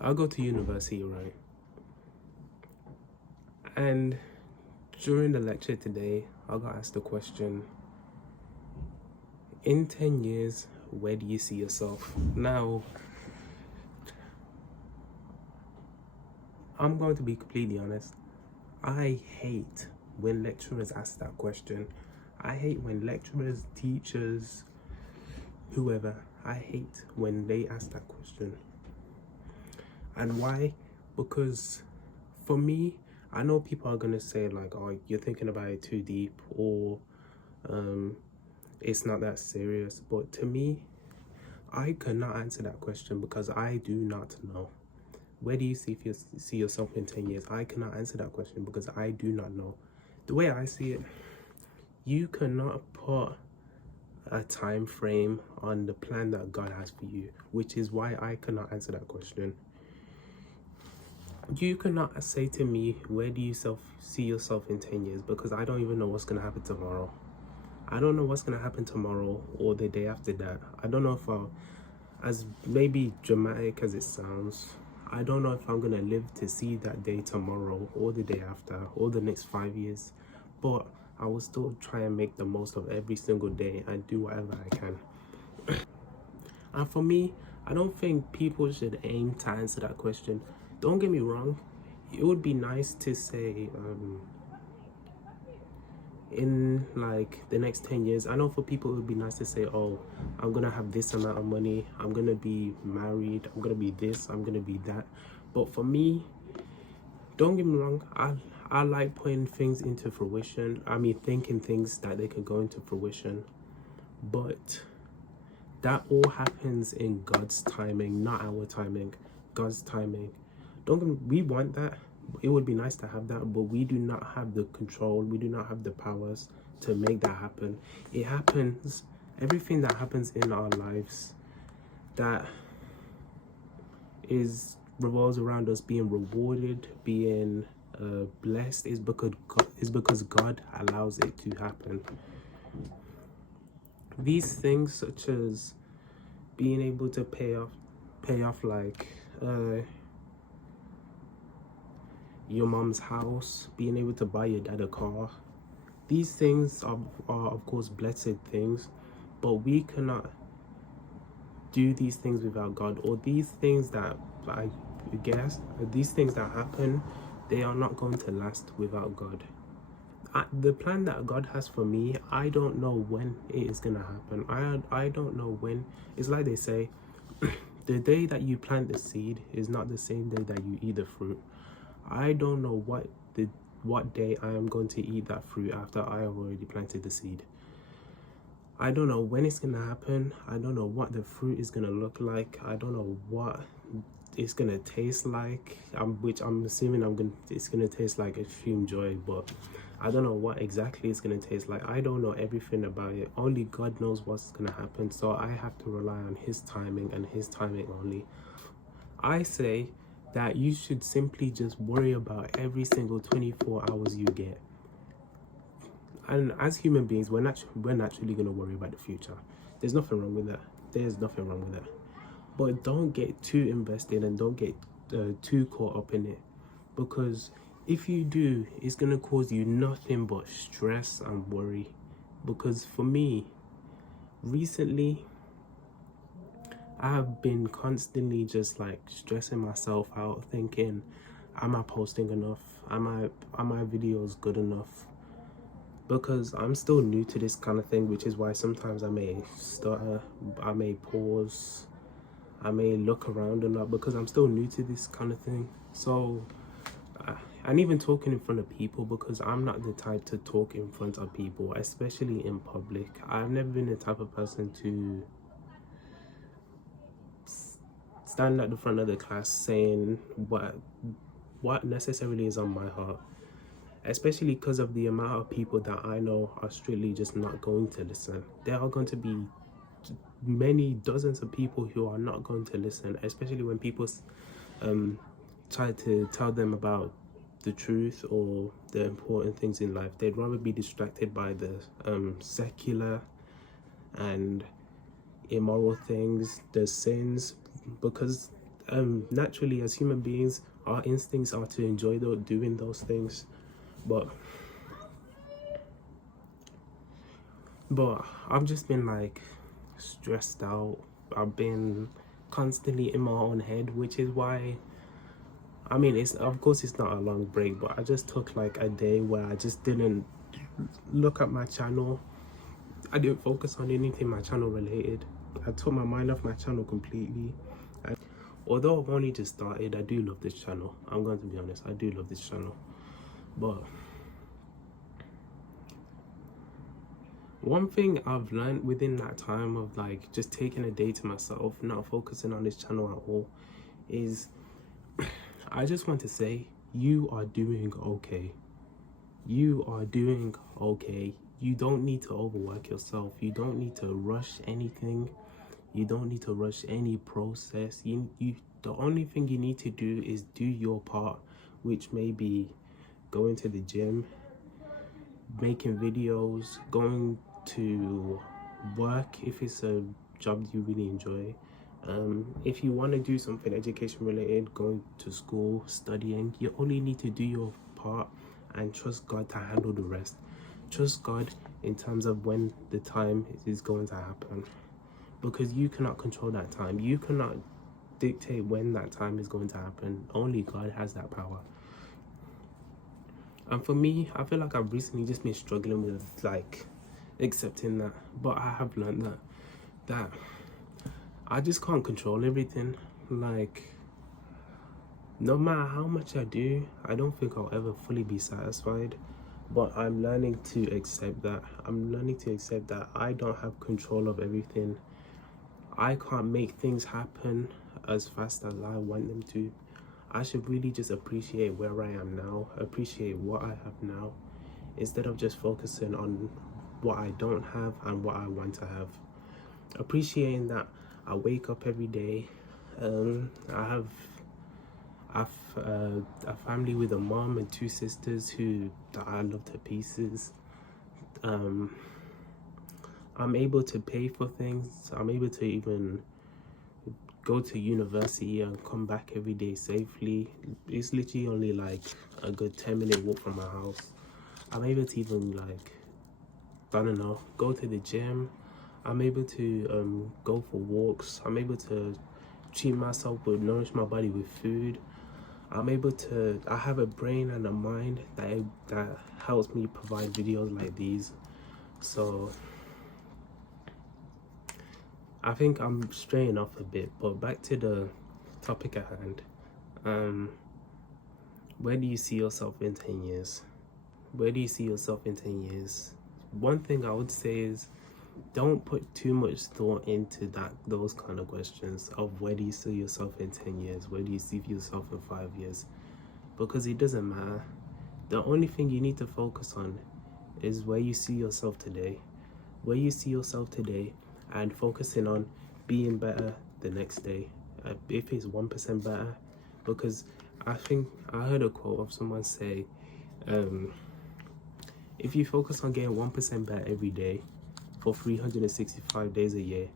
I go to university, right? And during the lecture today, I got asked the question, in 10 years, where do you see yourself? Now, I'm going to be completely honest. I hate when lecturers ask that question. I hate when lecturers, teachers, whoever, I hate when they ask that question. And why? Because for me, I know people are going to say like, oh, you're thinking about it too deep, or it's not that serious. But to me, I cannot answer that question because I do not know. Where do you see yourself in 10 years? I cannot answer that question because I do not know. The way I see it, you cannot put a time frame on the plan that God has for you, which is why I cannot answer that question. You cannot say to me, where do you see yourself in 10 years? Because I don't even know what's going to happen tomorrow. I don't know what's going to happen tomorrow or the day after that. I don't know if I'll, as maybe dramatic as it sounds, I don't know if I'm going to live to see that day tomorrow or the day after or the next 5 years. But I will still try and make the most of every single day and do whatever I can. And for me, I don't think people should aim to answer that question. Don't get me wrong, it would be nice to say in like the next 10 years, I know for people it would be nice to say, oh, I'm gonna have this amount of money, I'm gonna be married, I'm gonna be this, I'm gonna be that. But for me, don't get me wrong, I like putting things into fruition. I mean, thinking things that they could go into fruition, but that all happens in God's timing, not our timing. God's timing. We want that. It would be nice to have that, but we do not have the control. We do not have the powers to make that happen. It happens. Everything that happens in our lives that revolves around us being rewarded, being blessed, is because God allows it to happen. These things, such as being able to pay off like your mom's house, being able to buy your dad a car, these things are of course blessed things, but we cannot do these things without God. Or these things that these things that happen, they are not going to last without God. The plan that God has for me, I don't know when it is gonna happen. I don't know when. It's like they say, the day that you plant the seed is not the same day that you eat the fruit. I don't know what day I am going to eat that fruit after I have already planted the seed. I don't know when it's gonna happen. I don't know what the fruit is gonna look like. I don't know what it's gonna taste like. Which I'm assuming it's gonna taste like extreme joy, but I don't know what exactly it's gonna taste like. I don't know everything about it. Only God knows what's gonna happen. So I have to rely on His timing and His timing only. I say that you should simply just worry about every single 24 hours you get. And as human beings, we're naturally going to worry about the future. There's nothing wrong with that. There's nothing wrong with that. But don't get too invested and don't get too caught up in it. Because if you do, it's going to cause you nothing but stress and worry. Because for me, recently, I have been constantly just like stressing myself out, thinking, am I posting enough? Are my videos good enough? Because I'm still new to this kind of thing, which is why sometimes I may stutter, I may pause, I may look around a lot because I'm still new to this kind of thing. So, and even talking in front of people, because I'm not the type to talk in front of people, especially in public. I've never been the type of person to stand at the front of the class saying what necessarily is on my heart, especially because of the amount of people that I know are strictly just not going to listen. There are going to be many dozens of people who are not going to listen, especially when people try to tell them about the truth or the important things in life. They'd rather be distracted by the secular and immoral things, the sins, because naturally as human beings, our instincts are to enjoy doing those things, but I've just been like stressed out. I've been constantly in my own head, which is why, I mean, it's, of course it's not a long break, but I just took like a day where I just didn't look at my channel. I didn't focus on anything my channel related. I took my mind off my channel completely. Although I've only just started, I do love this channel. I'm going to be honest, I do love this channel. But one thing I've learned within that time of like just taking a day to myself, not focusing on this channel at all, is I just want to say, you are doing okay. You are doing okay. You don't need to overwork yourself. You don't need to rush anything. You don't need to rush any process. The only thing you need to do is do your part, which may be going to the gym, making videos, going to work if it's a job you really enjoy. If you want to do something education related, going to school, studying, you only need to do your part and trust God to handle the rest. Trust God in terms of when the time is going to happen, because you cannot control that time. You cannot dictate when that time is going to happen. Only God has that power. And for me, I feel like I've recently just been struggling with like accepting that, but I have learned that I just can't control everything. Like, no matter how much I do, I don't think I'll ever fully be satisfied. But I'm learning to accept that. I'm learning to accept that I don't have control of everything. I can't make things happen as fast as I want them to. I should really just appreciate where I am now, appreciate what I have now, instead of just focusing on what I don't have and what I want to have. Appreciating that I wake up every day. I have a family with a mom and 2 sisters that I love to pieces. I'm able to pay for things. I'm able to even go to university and come back every day safely. It's literally only like a good 10-minute walk from my house. I'm able to even like, I don't know, go to the gym. I'm able to go for walks. I'm able to treat myself with, nourish my body with food. I have a brain and a mind that helps me provide videos like these. So I think I'm straying off a bit, but back to the topic at hand. Where do you see yourself in 10 years? Where do you see yourself in 10 years? One thing I would say is, don't put too much thought into those kind of questions of where do you see yourself in 10 years? Where do you see yourself in 5 years? Because it doesn't matter. The only thing you need to focus on is where you see yourself today. Where you see yourself today, and focusing on being better the next day. If it's 1% better, because I think I heard a quote of someone say, if you focus on getting 1% better every day for 365 days a year,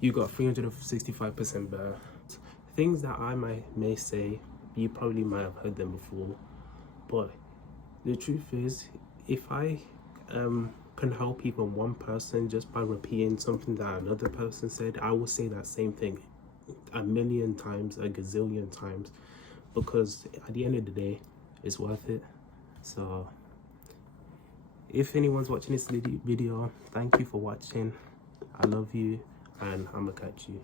you got 365% better. Things that I may say, you probably might have heard them before, but the truth is, if I can help even one person just by repeating something that another person said, I will say that same thing a million times, a gazillion times, because at the end of the day, it's worth it. So if anyone's watching this video, thank you for watching. I love you, and I'm gonna catch you.